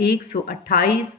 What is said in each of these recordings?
128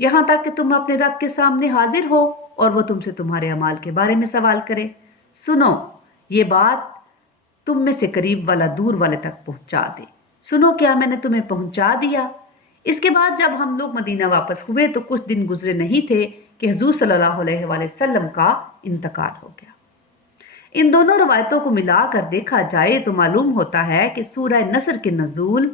یہاں تک کہ تم اپنے رب کے سامنے حاضر ہو اور وہ تم سے تمہارے اعمال کے بارے میں سوال کرے۔ سنو، یہ بات تم میں سے قریب والا دور والے تک پہنچا دے۔ سنو، کیا میں نے تمہیں پہنچا دیا؟ اس کے بعد جب ہم لوگ مدینہ واپس ہوئے تو کچھ دن گزرے نہیں تھے کہ حضور صلی اللہ علیہ وآلہ وسلم کا انتقال ہو گیا۔ ان دونوں روایتوں کو ملا کر دیکھا جائے تو معلوم ہوتا ہے کہ سورہ نصر کے نزول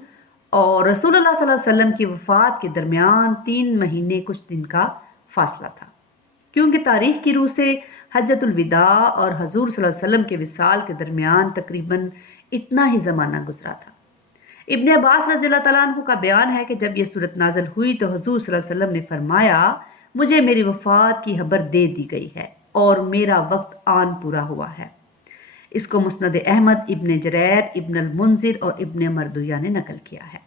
اور رسول اللہ صلی اللہ علیہ وسلم کی وفات کے درمیان 3 مہینے کچھ دن کا فاصلہ تھا، کیونکہ تاریخ کی روح سے حجۃ الوداع اور حضور صلی اللہ علیہ وسلم کے وصال کے درمیان تقریباً اتنا ہی زمانہ گزرا تھا۔ ابن عباس رضی اللہ تعالیٰ عنہ کا بیان ہے کہ جب یہ صورت نازل ہوئی تو حضور صلی اللہ علیہ وسلم نے فرمایا، مجھے میری وفات کی خبر دے دی گئی ہے اور میرا وقت آن پورا ہوا ہے۔ اس کو مسند احمد، ابن جریر، ابن المنذر اور ابن مردویہ نے نقل کیا ہے۔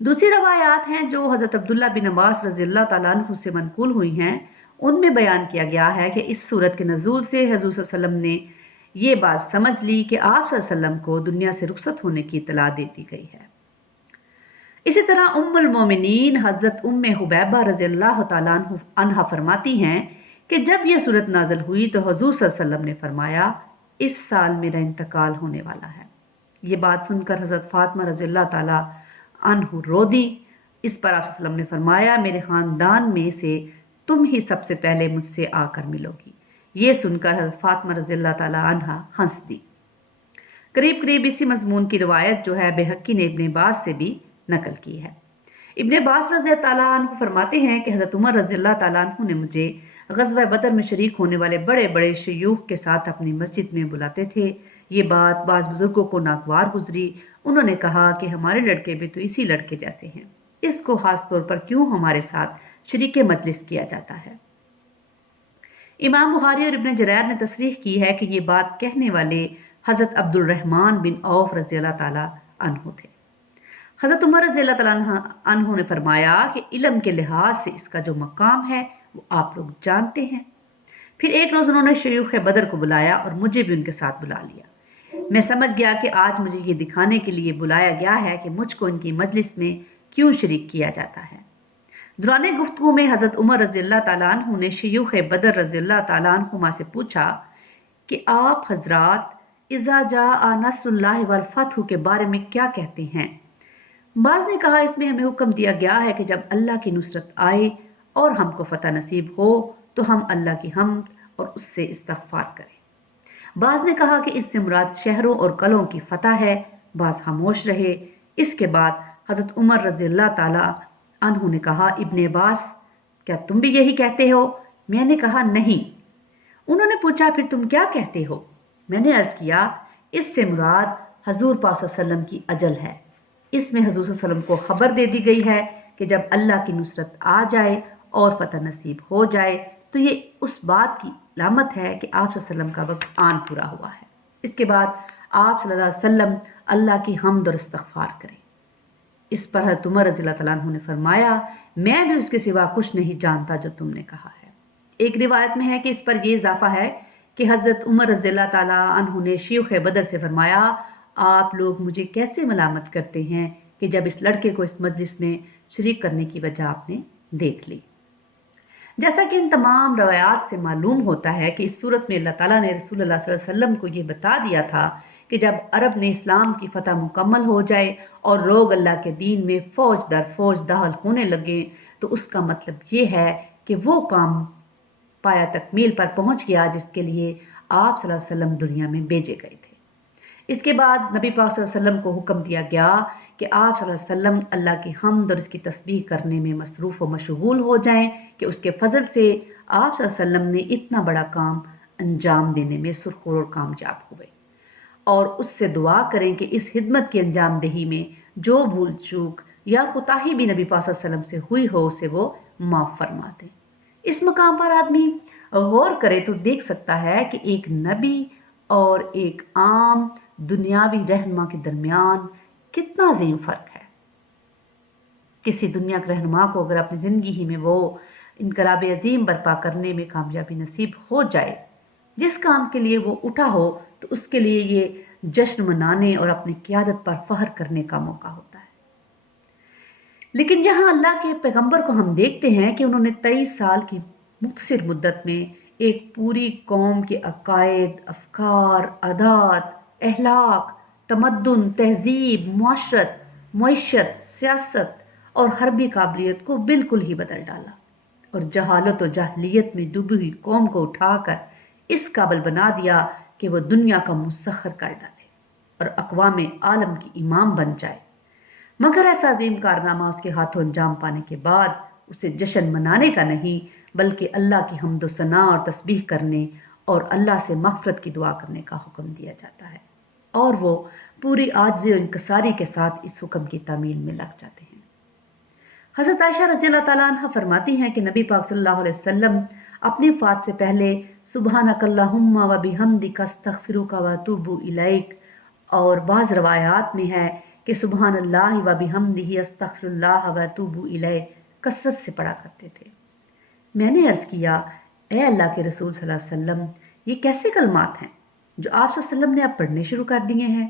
دوسری روایات ہیں جو حضرت عبداللہ بن عباس رضی اللہ تعالیٰ عنہ سے منقول ہوئی ہیں، ان میں بیان کیا گیا ہے کہ اس صورت کے نزول سے حضور صلی اللہ علیہ وسلم نے یہ بات سمجھ لی کہ آپ صلی اللہ علیہ وسلم کو دنیا سے رخصت ہونے کی اطلاع دے دی گئی ہے۔ اسی طرح ام المومنین حضرت ام حبیبہ رضی اللہ تعالیٰ عنہ فرماتی ہیں کہ جب یہ صورت نازل ہوئی تو حضور صلی اللہ علیہ وسلم نے فرمایا، اس سال میرا انتقال ہونے والا ہے۔ یہ بات سن کر حضرت فاطمہ رضی اللہ تعالیٰ عنہ رو دی۔ اس پر آپ صلی اللہ علیہ وسلم نے فرمایا، میرے خاندان میں سے تم ہی سب سے پہلے مجھ سے آ کر ملو گی۔ یہ سن کر حضرت فاطمہ رضی اللہ تعالیٰ عنہ ہنس دی۔ قریب اسی مضمون کی روایت جو ہے بہقی نے ابن عباس سے بھی نقل کی ہے۔ ابن عباس رضی اللہ تعالیٰ عنہ فرماتے ہیں کہ حضرت عمر رضی اللہ تعالیٰ عنہ نے مجھے غزوہ بدر میں شریک ہونے والے بڑے بڑے شیوخ کے ساتھ اپنی مسجد میں بلاتے تھے۔ یہ بات بعض بزرگوں کو ناگوار گزری۔ انہوں نے کہا کہ ہمارے لڑکے بھی تو اسی لڑکے جیسے ہیں، اس کو خاص طور پر کیوں ہمارے ساتھ شریک مجلس کیا جاتا ہے؟ امام بخاری اور ابن جریر نے تصریح کی ہے کہ یہ بات کہنے والے حضرت عبد الرحمن بن عوف رضی اللہ تعالیٰ عنہ تھے۔ حضرت عمر رضی اللہ تعالیٰ عنہ نے فرمایا کہ علم کے لحاظ سے اس کا جو مقام ہے وہ آپ لوگ جانتے ہیں۔ پھر ایک روز انہوں نے شیوخ بدر کو بلایا اور مجھے بھی ان کے ساتھ بلا لیا۔ میں سمجھ گیا کہ آج مجھے یہ دکھانے کے لیے بلایا گیا ہے کہ مجھ کو ان کی مجلس میں کیوں شریک کیا جاتا ہے۔ دوران گفتگو میں حضرت عمر رضی اللہ تعالیٰ عنہ نے شیوخ بدر رضی اللہ تعالیٰ عنہما سے پوچھا کہ آپ حضرات اذا جاء نصر اللہ والفتح کے بارے میں کیا کہتے ہیں؟ بعض نے کہا اس میں ہمیں حکم دیا گیا ہے کہ جب اللہ کی نصرت آئے اور ہم کو فتح نصیب ہو تو ہم اللہ کی حمد اور اس سے استغفار کریں۔ بعض نے کہا کہ اس سے مراد شہروں اور قلعوں کی فتح ہے۔ بعض خاموش رہے۔ اس کے بعد حضرت عمر رضی اللہ تعالیٰ عنہ نے کہا، ابن عباس کیا تم بھی یہی کہتے ہو؟ میں نے کہا نہیں۔ انہوں نے پوچھا پھر تم کیا کہتے ہو؟ میں نے عرض کیا اس سے مراد حضور پاک صلی اللہ علیہ وسلم کی اجل ہے۔ اس میں حضور صلی اللہ علیہ وسلم کو خبر دے دی گئی ہے کہ جب اللہ کی نصرت آ جائے اور فتح نصیب ہو جائے تو یہ اس بات کی علامت ہے کہ آپ صلی اللہ علیہ وسلم کا وقت آن پورا ہوا ہے۔ اس کے بعد آپ صلی اللہ علیہ وسلم اللہ کی حمد اور استغفار کریں۔ اس پر حضرت عمر رضی اللہ تعالیٰ عنہ نے فرمایا، میں بھی اس کے سوا کچھ نہیں جانتا جو تم نے کہا ہے۔ ایک روایت میں ہے کہ اس پر یہ اضافہ ہے کہ حضرت عمر رضی اللہ تعالیٰ عنہ نے شیوخ بدر سے فرمایا، آپ لوگ مجھے کیسے ملامت کرتے ہیں کہ جب اس لڑکے کو اس مجلس میں شریک کرنے کی وجہ آپ نے دیکھ لی۔ جیسا کہ ان تمام روایات سے معلوم ہوتا ہے کہ اس صورت میں اللہ تعالیٰ نے رسول اللہ صلی اللہ علیہ وسلم کو یہ بتا دیا تھا کہ جب عرب میں اسلام کی فتح مکمل ہو جائے اور لوگ اللہ کے دین میں فوج در فوج داخل ہونے لگے تو اس کا مطلب یہ ہے کہ وہ کام پایا تکمیل پر پہنچ گیا جس کے لیے آپ صلی اللہ علیہ وسلم دنیا میں بھیجے گئے تھے۔ اس کے بعد نبی پاک صلی اللہ علیہ وسلم کو حکم دیا گیا کہ آپ صلی اللہ علیہ وسلم اللہ کی حمد اور اس کی تسبیح کرنے میں مصروف و مشغول ہو جائیں کہ اس کے فضل سے آپ صلی اللہ علیہ وسلم نے اتنا بڑا کام انجام دینے میں سرخرو اور کامیاب ہوئے، اور اس سے دعا کریں کہ اس خدمت کی انجام دہی میں جو بھول چوک یا کوتاہی بھی نبی پاک صلی اللہ علیہ وسلم سے ہوئی ہو اسے وہ معاف فرما دیں۔ اس مقام پر آدمی غور کرے تو دیکھ سکتا ہے کہ ایک نبی اور ایک عام دنیاوی رہنما کے درمیان کتنا عظیم فرق ہے۔ کسی دنیا کے رہنما کو اگر اپنی زندگی ہی میں وہ انقلاب عظیم برپا کرنے میں کامیابی نصیب ہو جائے، جس کام کے لیے وہ اٹھا ہو، تو اس کے لیے یہ جشن منانے اور اپنی قیادت پر فخر کرنے کا موقع ہوتا ہے۔ لیکن یہاں اللہ کے پیغمبر کو ہم دیکھتے ہیں کہ انہوں نے 23 سال کی مختصر مدت میں ایک پوری قوم کے عقائد، افکار، عادات، اخلاق، تمدن، تہذیب، معیشت، سیاست اور حربی قابلیت کو بالکل ہی بدل ڈالا اور جہالت و جاہلیت میں ڈوبی ہوئی قوم کو اٹھا کر اس قابل بنا دیا کہ وہ دنیا کا مسخر کر ڈالے اور اقوام عالم کی امام بن جائے۔ مگر ایسا عظیم کارنامہ اس کے ہاتھوں انجام پانے کے بعد اسے جشن منانے کا نہیں بلکہ اللہ کی حمد و ثنا اور تسبیح کرنے اور اللہ سے مغفرت کی دعا کرنے کا حکم دیا جاتا ہے، اور وہ پوری عاجزی و انکساری کے ساتھ اس حکم کی تعمیل میں لگ جاتے ہیں۔ حضرت عائشہ رضی اللہ تعالیٰ عنہ فرماتی ہیں کہ نبی پاک صلی اللہ علیہ وسلم اپنی وفات سے پہلے سبحانک اللہم و بحمدک استغفرک و اتوب الیک، اور بعض روایات میں ہے کہ سبحان اللہ و بحمدہ استغفر اللہ و اتوب الیہ کثرت سے پڑھا کرتے تھے۔ میں نے عرض کیا، اے اللہ کے رسول صلی اللہ علیہ وسلم، یہ کیسے کلمات ہیں جو آپ صلی اللہ علیہ وسلم نے اب پڑھنے شروع کر دیے ہیں؟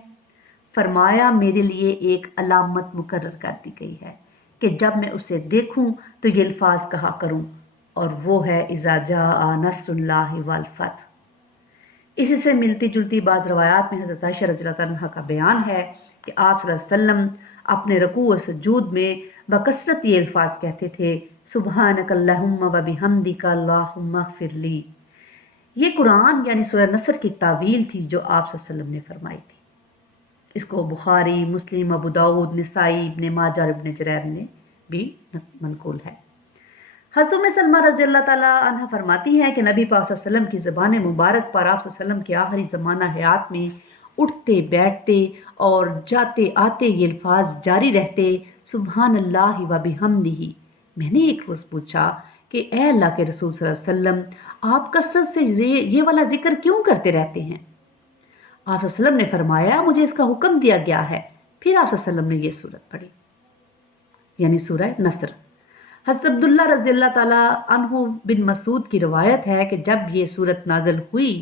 فرمایا، میرے لیے ایک علامت مقرر کر دی گئی ہے کہ جب میں اسے دیکھوں تو یہ الفاظ کہا کروں، اور وہ ہے اذا جاء نصر اللہ والفتح۔ اسی سے ملتی جلتی بعض روایات میں حضرت عائشہ رضی اللہ عنہا کا بیان ہے کہ آپ صلی اللہ علیہ وسلم اپنے رکوع و سجود میں بکثرت یہ الفاظ کہتے تھے، سبحانک اللہم و بحمدک اللہم اغفر لی۔ یہ قرآن یعنی سورہ نصر کی تعویل تھی جو آپ صلی اللہ علیہ وسلم نے فرمائی تھی۔ اس کو بخاری، مسلم، ابو داؤد، نسائی، ابن ماجہ اور ابن جریر نے بھی منقول ہے۔ حضرت ام سلمہ رضی اللہ تعالیٰ عنہ فرماتی ہیں کہ نبی پاک صلی اللہ علیہ وسلم کی زبان مبارک پر آپ صلی اللہ علیہ وسلم کے آخری زمانہ حیات میں اٹھتے بیٹھتے اور جاتے آتے یہ الفاظ جاری رہتے، سبحان اللہ و بحمدہ۔ میں نے ایک روز پوچھا کہ اے اللہ کے رسول صلی اللہ علیہ وسلم، آپ کثرت سے یہ والا ذکر کیوں کرتے رہتے ہیں؟ آپ صلی اللہ علیہ وسلم نے فرمایا، مجھے اس کا حکم دیا گیا ہے۔ پھر آپ صلی اللہ علیہ وسلم نے یہ سورت پڑھی، یعنی سورہ نصر۔ حضرت عبداللہ رضی اللہ تعالیٰ عنہ بن مسعود کی روایت ہے کہ جب یہ سورت نازل ہوئی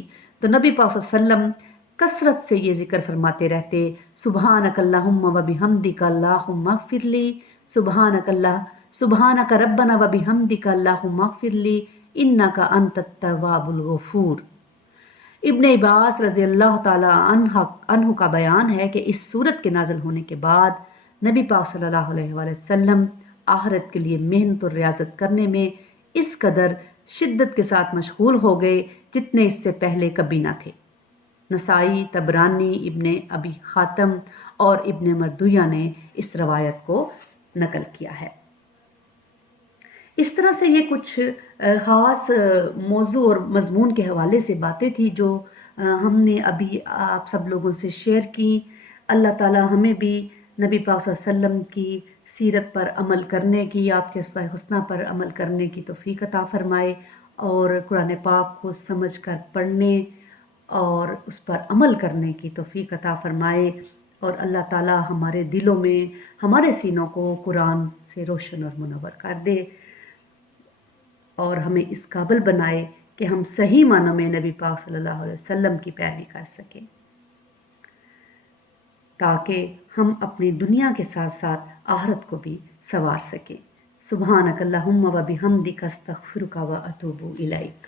تو نبی پاک صلی اللہ علیہ وسلم کثرت سے یہ ذکر فرماتے رہتے، سبحانک اللہم و بحمدک اللہم اغفر لی، سبحانک ربنا و بحمدک اللہم اغفر لی انک انت التواب الغفور۔ ابن عباس رضی اللہ تعالیٰ عنہ کا بیان ہے کہ اس سورت کے نازل ہونے کے بعد نبی پاک صلی اللہ علیہ وآلہ وسلم آخرت کے لیے محنت اور ریاضت کرنے میں اس قدر شدت کے ساتھ مشغول ہو گئے جتنے اس سے پہلے کبھی نہ تھے۔ نسائی، طبرانی، ابن ابی حاتم اور ابن مردویہ نے اس روایت کو نقل کیا ہے۔ اس طرح سے یہ کچھ خاص موضوع اور مضمون کے حوالے سے باتیں تھی جو ہم نے ابھی آپ سب لوگوں سے شیئر کی۔ اللہ تعالی ہمیں بھی نبی پاک صلی اللہ علیہ وسلم کی سیرت پر عمل کرنے کی، آپ کے اسماء الحسنی پر عمل کرنے کی توفیق عطا فرمائے، اور قرآن پاک کو سمجھ کر پڑھنے اور اس پر عمل کرنے کی توفیق عطا فرمائے، اور اللہ تعالی ہمارے دلوں میں، ہمارے سینوں کو قرآن سے روشن اور منور کر دے، اور ہمیں اس قابل بنائے کہ ہم صحیح معنوں میں نبی پاک صلی اللہ علیہ وسلم کی پیروی کر سکیں، تاکہ ہم اپنی دنیا کے ساتھ ساتھ آخرت کو بھی سنوار سکیں۔ سبحانک اللہم و بحمدک استغفرک و اتوب الیک۔